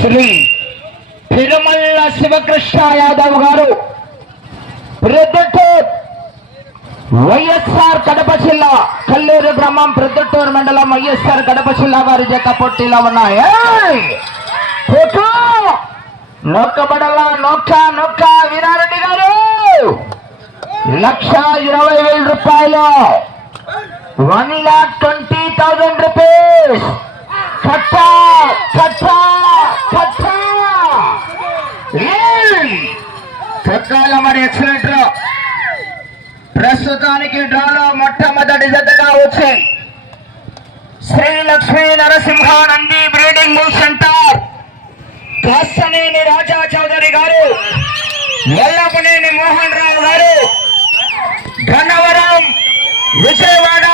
శ్రీ తిరుమల శివకృష్ణ యాదవ్ గారు ప్రొద్దుటూర్ వైఎస్ఆర్ కడప జిల్లా కల్లూరు గ్రామం ప్రొద్దుటూరు మండలం వైఎస్ఆర్ కడప జిల్లా వారి జత పోటీలో ఉన్నాయి. నొక్కబడలా నొక్క నొక్క వీరారెడ్డి గారు 1,20,000 రూపాయలు 1,20,000 రూపీస్ కట్ట కట్ట కట్ట చక్కాల మరి ఎక్సలెంట్. ప్రస్తుతానికి డ్రాలో మొట్టమొదటి జతగా వచ్చే Sri Lakshmi Narasimhanandi breeding bull centre Kasthaneni Raja Chowdary garu, Ellapaneni Mohan Rao గారు, గన్నవరం విజయవాడ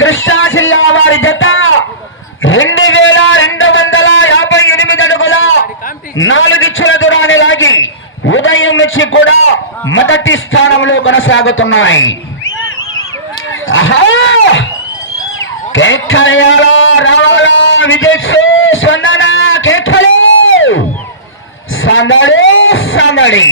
కృష్ణా జిల్లా వారి జత 2,258 అడుగుల 4 ఇంచుల దూరాన్ని లాగి ఉదయం నుంచి కూడా మొదటి స్థానంలో కొనసాగుతున్నాయి. రావాలా విజయ్ స్పందన కేకలు సందడి సందడి.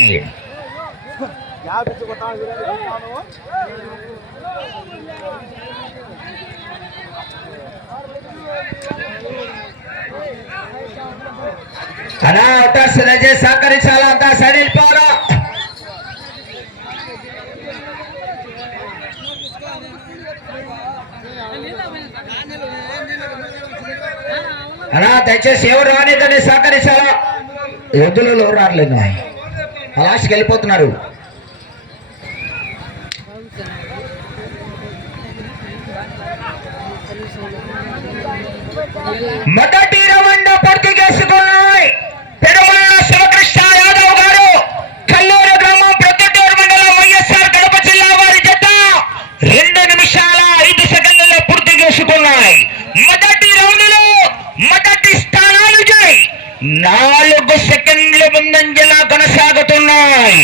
అలా అవకాశం సహకరించాలా అంతా సరిపోరా. అలా దయచేసి ఎవరు రానిదని సహకరించాలా. ఎద్దులలో ఎవరు రావట్లేదు, లాస్ట్కి వెళ్ళిపోతున్నారు. మొదటి రౌండ్ పూర్తి చేసుకున్నాయి. తిరుమల శివకృష్ణ యాదవ్ గారు కల్లూరు గ్రామం ప్రొద్దుటూరు మండలం వైఎస్ఆర్ కడప జిల్లా వారి జత 2 నిమిషాల 5 సెకండ్లలో పూర్తి చేసుకున్నాయి. మొదటి రౌండ్ లో మొదటి స్థానాలు 4 సెకండ్ల ముందంజలా కొనసాగుతున్నాయి.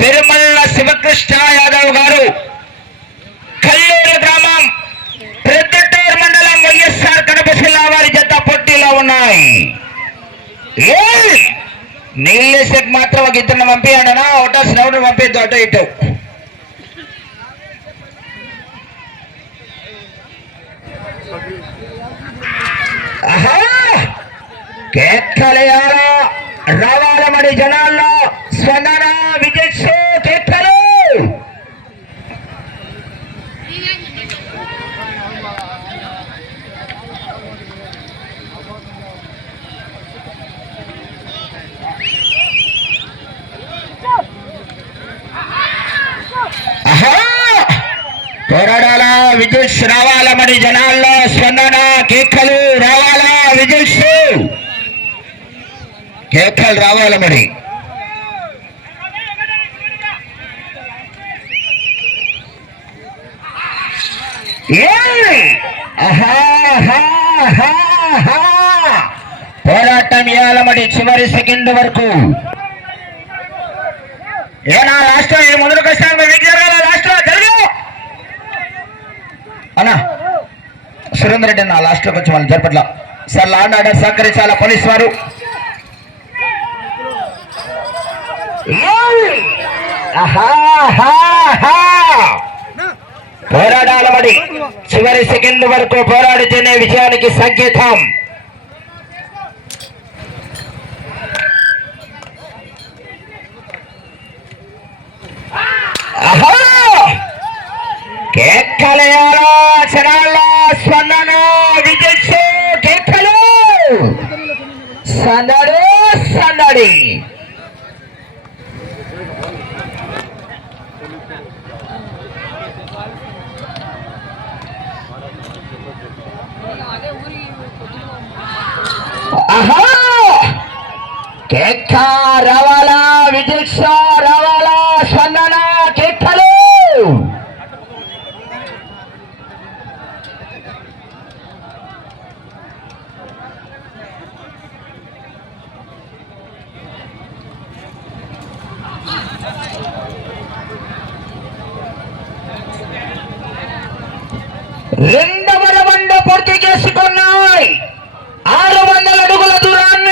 తిరుమల శివకృష్ణ యాదవ్ గారు కల్లూరు గ్రామం ప్రొద్దుటూరు మండలం వైఎస్ఆర్ కడప జిల్లా వారి జత పోటీలో ఉన్నాయి. నీళ్ళేసేపు మాత్రం ఒక ఇద్దరిని పంపించండి, ఒకటో రౌండ్ పంపిద్దు అటు ఇటు. కేక్కలేయాలా రావాల మరి జనాల్లో స్పందన విజయ్ కేక్కలు. పోరాడాల విజయ్ రావాల మరి జనాల్లో స్పందన కేకలు రావాలా విజయ్ కేకలు రావాల మరి. పోరాటం ఇవ్వాల మరి చివరి సెకండ్ వరకు. ఏనా లాస్ట్ ముందుకు వస్తాను లాస్ట్ జరుగు అన్నా. సురేందర్ రెడ్డి అన్న లాస్ట్ లోకి వచ్చి వాళ్ళు జరపట్ల సార్ లాండ్ ఆర్డర్ సహకరించాలా పోలీసు వారు. పోరాడాల మరి చివరి సెకండ్ వరకు పోరాడితేనే విజయానికి సంకేతం. కేక్కలేయాలా జనాల్లో స్పందన విజయ్ కేకలు సందడి సందడి. కేక్క రావాలా విజయ్ రావాలా స్పందన కేకలు. రెండవ రౌండ్ పూర్తి చేసుకున్నాయి. 600 అడుగుల దూరాన్ని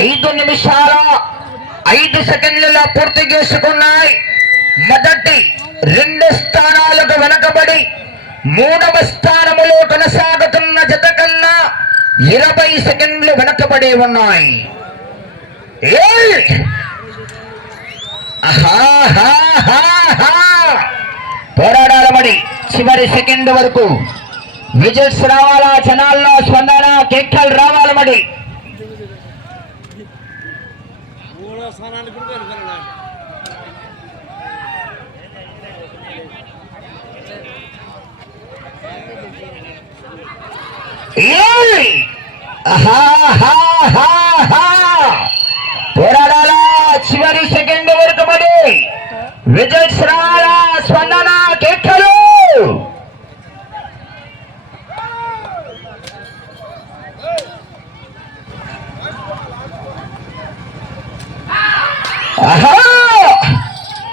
5 నిమిషాల 5 సెకండ్లలో పూర్తి చేసుకున్నాయి. మొదటి 2 స్థానాలకు వెనకబడి 3వ స్థానములో కొనసాగుతున్న జత కన్నా 20 సెకండ్లు వెనకబడి ఉన్నాయి. పోరాడాల మరి చివరి సెకండ్ వరకు విజిల్స్ రావాలా, జనాల్లో స్పందన, కేకలు రావాలి మరి. పోరాడాలా చివరి సెకండ్ వరకు మరి విజిల్స్ రావాలా, స్పందన, కేకలు.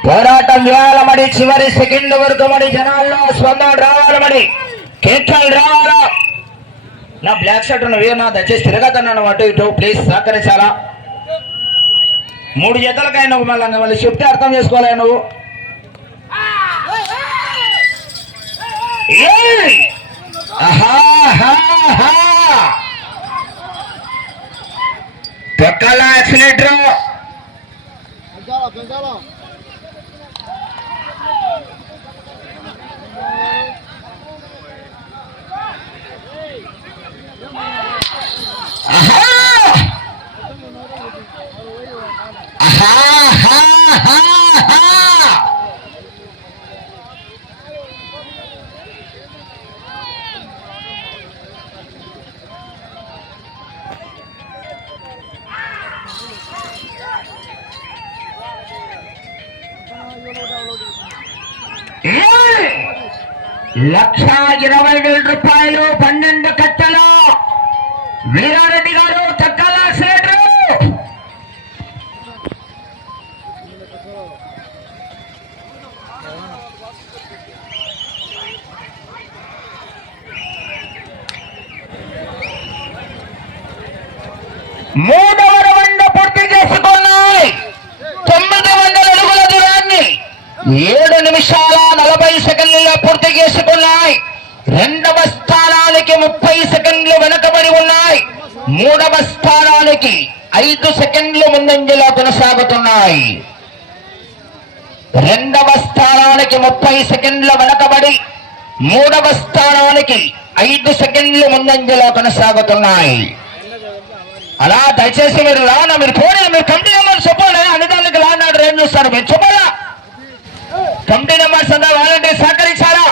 పోరాటం చేయాల మరి చివరి సెకండ్ వరకు మరి జనాల్లో స్పందన రావాలి మరి, కేకలు రావాలా. నా బ్లాక్ షర్ట్ నువ్వేనా దయచేసి తిరగతున్నాను అటు ఇటు ప్లీజ్ సహకరించాలా. 3 జతలకై నువ్వు మళ్ళీ చెప్తే అర్థం చేసుకోలే నువ్వు. పక్కల యాక్సిలేటర్ ₹1,20,000 12 కట్టలు వీరారెడ్డి గారు తక్కల సేటు. మూడవ రౌండ్ పూర్తి చేసుకున్నాయి. 900 అడుగుల దూరాన్ని 7 నిమిషాల 40 సెకండ్లలో పూర్తి చేసుకున్నాయి. 2వ స్థానానికి 30 సెకండ్లు వెనుకబడి ఉన్నాయి. 3వ స్థానానికి 5 సెకండ్లు ముందంజలో కొనసాగుతున్నాయి. 2వ స్థానానికి 30 సెకండ్లు వెనకబడి 3వ స్థానానికి 5 సెకండ్లు ముందంజలో కొనసాగుతున్నాయి. అలా దయచేసి మీరు రానా, మీరు పోనీ, మీరు కమిటీ నెంబర్ చెప్పండి. అన్నదానికి లానాడు ఏం చూస్తారు మీరు చెప్పాలా. కమిటీ నెంబర్స్ అంతా వాలంటీర్ సహకరించాలా.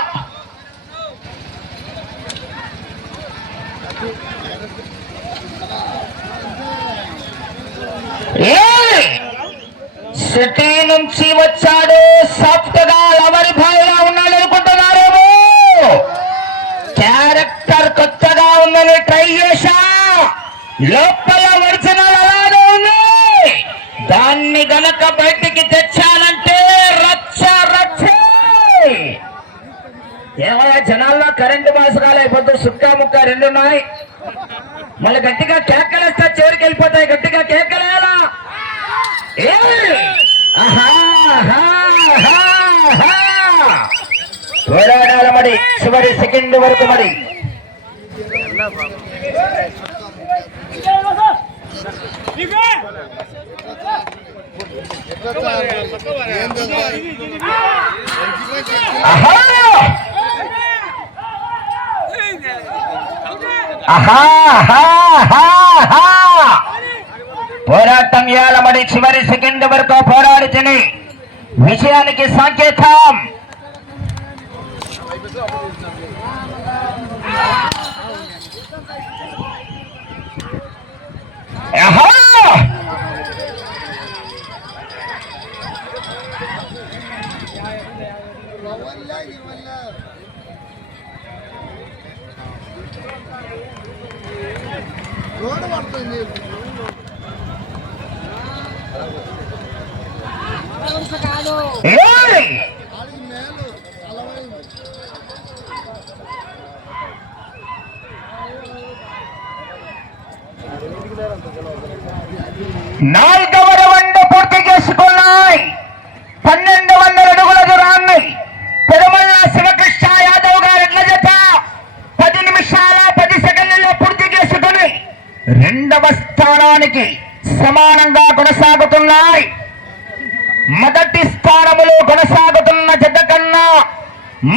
సిటీ నుంచి వచ్చాడు, సాఫ్ట్ గా లవరి భాయిగా ఉన్నాడు అనుకుంటున్నారేమో. క్యారెక్టర్ కొత్తగా ఉందని ట్రై చేశా, లోపల ఒరిజినల్ అలాగే ఉంది. దాన్ని గనక బయటికి తెచ్చానంటే రచ్చ రచ్చ. ఏమయ్యా జనాల్లో కరెంటు మాసకాలు అయిపోతుంది, సుక్కా ముక్క 2 ఉన్నాయి. మళ్ళీ గట్టిగా కేకలేస్తే చివరికి వెళ్ళిపోతాయి. గట్టిగా కేకలేలా. పోరాడాల మరి చివరి సెకండ్ వరకు మరి. పోరాటం చేయాల మరి చివరి సెకండ్ వరకు పోరాడితేనే విజయానికి సంకేతం. రోడ్డు పడుతుంది. 4వ రౌండ్ పూర్తి చేసుకున్నాయి. 1200 అడుగుల దూరాన్ని తిరుమల శివకృష్ణ యాదవ్ గారి జత 10 నిమిషాల 10 సెకండ్లలో పూర్తి చేసుకుని 2వ స్థానానికి సమానంగా కొనసాగుతున్నాయి. మొదటి స్థానములో కొనసాగుతున్న జత కన్నా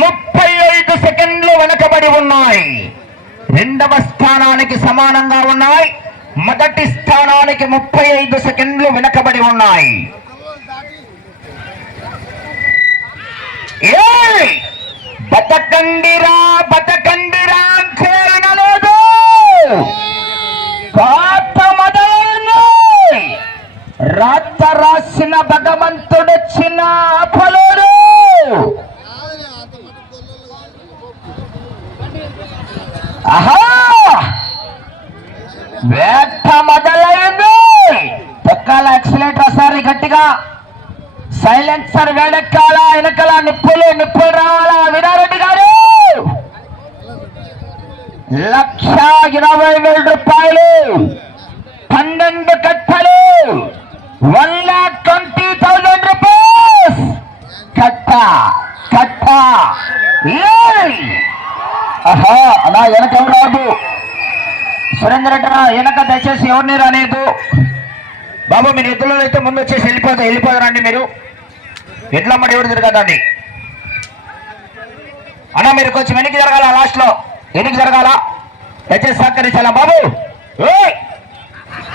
35 సెకండ్లు వెనకబడి ఉన్నాయి. 2వ స్థానానికి సమానంగా ఉన్నాయి. మొదటి స్థానానికి 35 సెకండ్లు వెనకబడి ఉన్నాయి. బతకండిరా బతకండిరా చేయనలేదు. పాత మొదలైంది. రాత రాసిన భగవంతుడొచ్చిన అపలోడు. ఆహా వేట మొదలైంది. తొక్కాల ఎక్సలెంట్ ఒకసారి గట్టిగా. సైలెన్సర్ వేడెక్కాల. వెనకాల నిప్పులు రావాలా. వీరారెడ్డి గారు 1,20,000 రూపాయలు 12 కట్టలు 1,20,000 రూపాయలు కట్ట కట్ట. ఆహా అలా వెనక రాదు. సురేంద్ర రెడ్డి వెనక దయచేసి ఎవరిని రాలేదు బాబు. మీరు ఎద్దులో అయితే ముందు వచ్చేసి వెళ్ళిపోతారండి. మీరు ఎడ్లమ్మడి ఎవరు తిరగదండి అన్న. మీరు కొంచెం వెనక్కి జరగాల. లాస్ట్ లో వెనక్కి జరగాల. దయచేసి సహకరించాలా బాబు.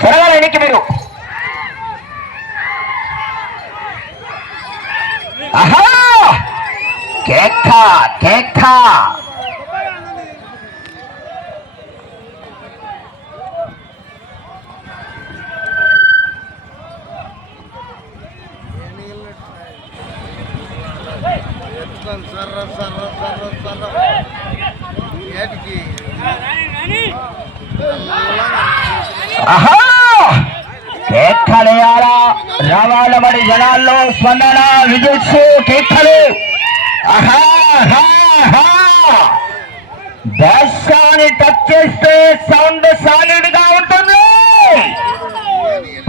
జరగాల వెనక్కి మీరు. ఆహా కేక కేక. కేక్కలేయాలా. రావాలబడి జనాల్లో స్పందన విజుట్సు కేక్కలు. దర్శాన్ని టచ్ చేస్తే సౌండ్ సాలిడ్ గా ఉంటుంది.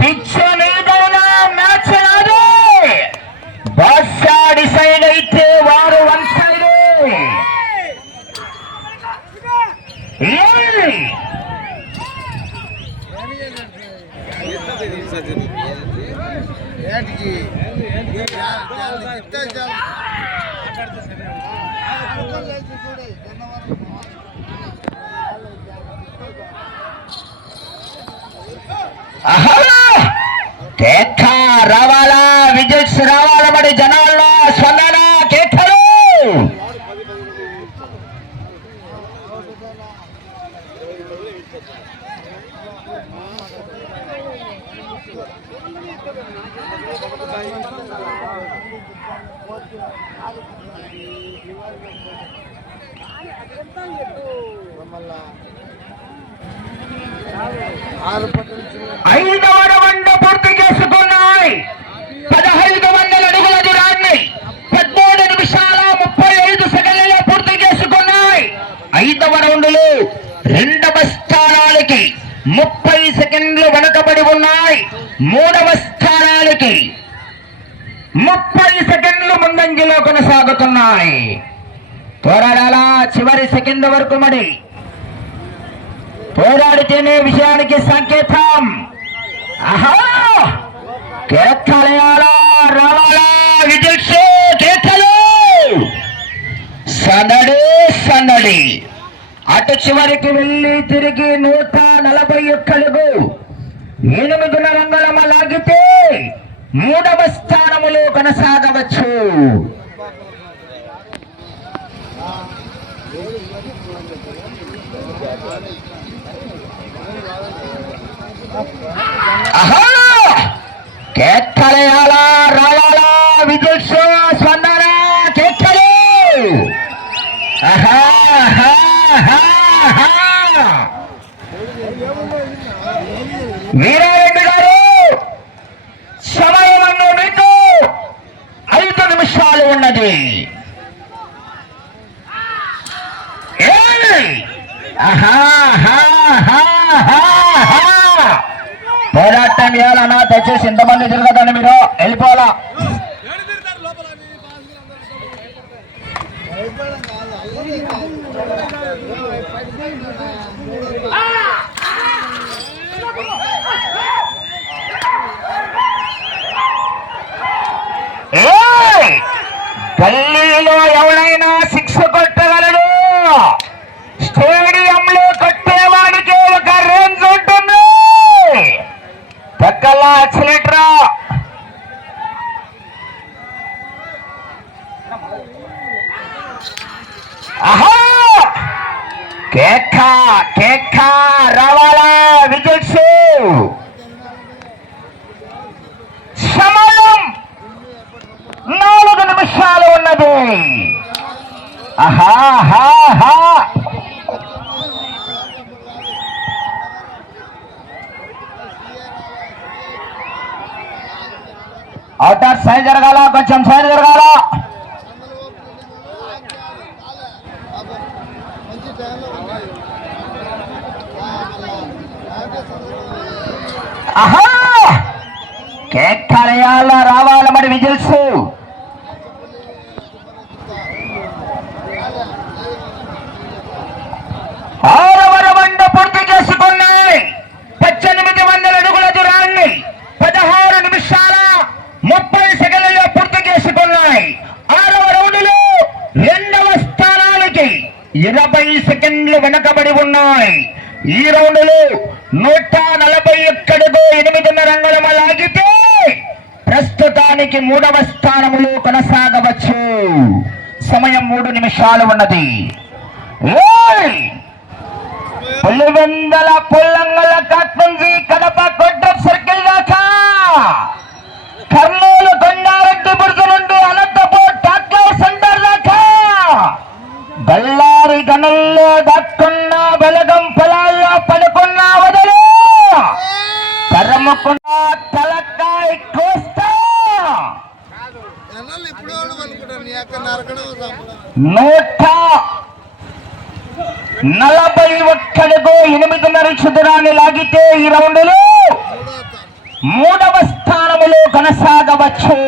పిచ్ ఏదైనా మ్యాచ్ రాదు. దర్శా డిసైడ్ అయితే వారు వన్ సైడ్. కేక రావాలా. విజిట్స్ రావాలా. మరి జనాల్లో స్పందన కేకలు. ఐదవ రౌండ్ పూర్తి చేసుకున్నాయి. 1500 అడుగుల దూరాన్ని 13 నిమిషాల 35 సెకండ్లలో పూర్తి చేసుకున్నాయి. 5వ రౌండ్లో 2వ స్థానానికి 30 సెకండ్లు వెనకబడి ఉన్నాయి. 3వ స్థానానికి 30 సెకండ్లు ముందంజలో కొనసాగుతున్నాయి. పోరాడాలా చివరి సెకండ్ వరకు. మరి పోరాడితేనే విషయానికి సంకేతం. ఆహా కేకలేయాలా. రావాలా. విజిల్స్ కేకలు. సందడి సందడి. అటు చివరికి వెళ్ళి తిరిగి 141 అడుగు 8 రంగులమ లాగితే 3వ స్థానములో కొనసాగవచ్చు. కేకలేయాలా. రావాలా. విజిల్స్ స్పందన కేకలు. వీరారెడ్డి గారు సమయం మీకు 5 నిమిషాలు ఉన్నది. పోరాటం ఇవ్వాలన్నా దయచేసి ఇంతమంది తిరగదండి, మీరు వెళ్ళిపోవాలా. గల్లీలో ఎవరైనా సిక్స్ కొట్టగలడు, స్టేడియంలో కొట్టేవాడికి ఒక రేంజ్ ఉంటుంది. పక్కలా యాక్సిలేటరా ఆహా కేక కేక రావాలా విజిల్స్. సమయం 4 నిమిషాలు ఉన్నది. ఆహాహాహా అవుటర్ సైడ్ జరగాల, కొంచెం సైడ్ జరగాల. ఆహా కేకలేయాల రావాల మరి విజిల్స్. ఆరవ రౌండ్ పూర్తి చేసుకున్నాయి. 1800 అడుగుల దూరాన్ని 16 నిమిషాల 30 సెకండ్లలో పూర్తి చేసుకున్నాయి. 6వ రౌండ్లో 2వ స్థానానికి 20 సెకండ్లు వెనకబడి ఉన్నాయి. ఈ రౌండ్లో 141 అడుగు 8.5 అంగుళం లాగితే ప్రస్తుతానికి 3వ స్థానంలో కొనసాగవచ్చు. సమయం 3 నిమిషాలు ఉన్నది. పులివెందల పుల్లంగల కాట్మంజి కడప కొట్ట సర్కిల్ దాకా, కర్నూలు కొండారెడ్డి బుర్జ నుండి అనంతపూర్ టాక్లర్ సెంటర్ దాకా, బళ్ళారి గనుల్లో దాక్కున్న బలగం పొలాల్లో పడుకున్న వదలు తరముకున్న తలకాయ కోస్తా 141 అడుగు 8.5 దూరాన్ని లాగితే ఈ రౌండ్లో 3వ స్థానంలో కొనసాగవచ్చు.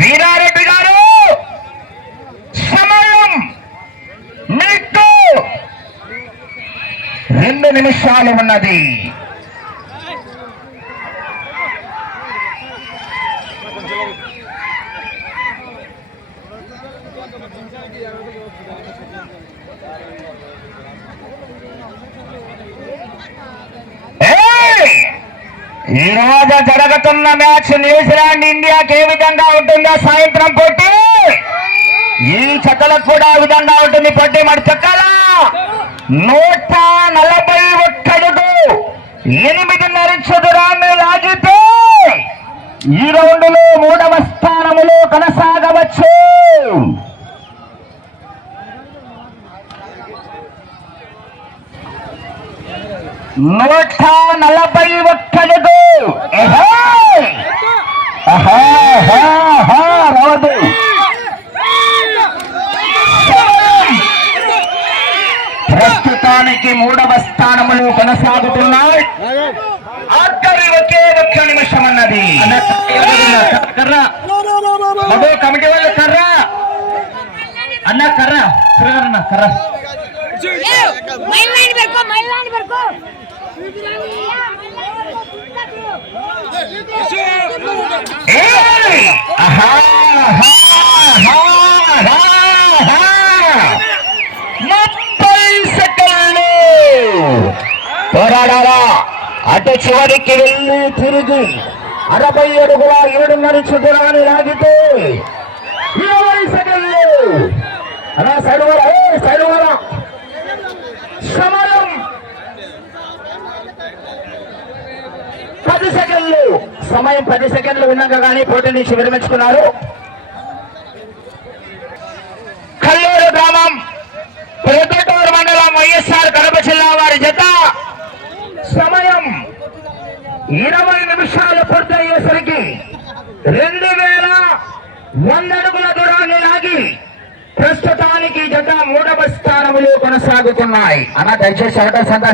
వీరారెడ్డి గారు సమయం మీకు 2 నిమిషాలు ఉన్నది. ఈ రోజు జరుగుతున్న మ్యాచ్ న్యూజిలాండ్ ఇండియాకి ఏ విధంగా ఉంటుందో సాయంత్రం పోటీ ఈ జతలకు కూడా ఆ విధంగా ఉంటుంది. పోటీ మరి చెక్కాల 141 అడుగు 8.5 దూరాన్ని లాగితే ఈ రౌండ్లో 3వ స్థానములో కొనసాగవచ్చు. నూట 41 అడుగు రావద్దు. ప్రస్తుతానికి 3వ స్థానములో కొనసాగుతున్నాయి. ఆఖరి ఒకే 1 నిమిషం అన్నది. కర్రా కమిటీ వాళ్ళు కర్రా అన్న కర్రా కర్రా కర్రా పోరాడాలా అటు చివరికి వెళ్ళి తిరిగి 60 అడుగుల 7.5 దూరాన్ని లాగితే 20 సెకండ్లు. అలా సైడ్ వర సమయం 10 సెకండ్లు. సమయం 10 సెకండ్లు ఉన్నాక కానీ పోటీ నుంచి విరమించుకున్నారు. కల్లూరు గ్రామం ప్రొద్దుటూరు మండలం వైఎస్ఆర్ కడప జిల్లా వారి జత సమయం 20 నిమిషాలు పూర్తయ్యేసరికి 2100 అడుగుల దూరాన్ని లాగి ప్రస్తుతానికి జత 3వ స్థానంలో కొనసాగుతున్నాయి. అన్న దయచేసి ఒకటో సంత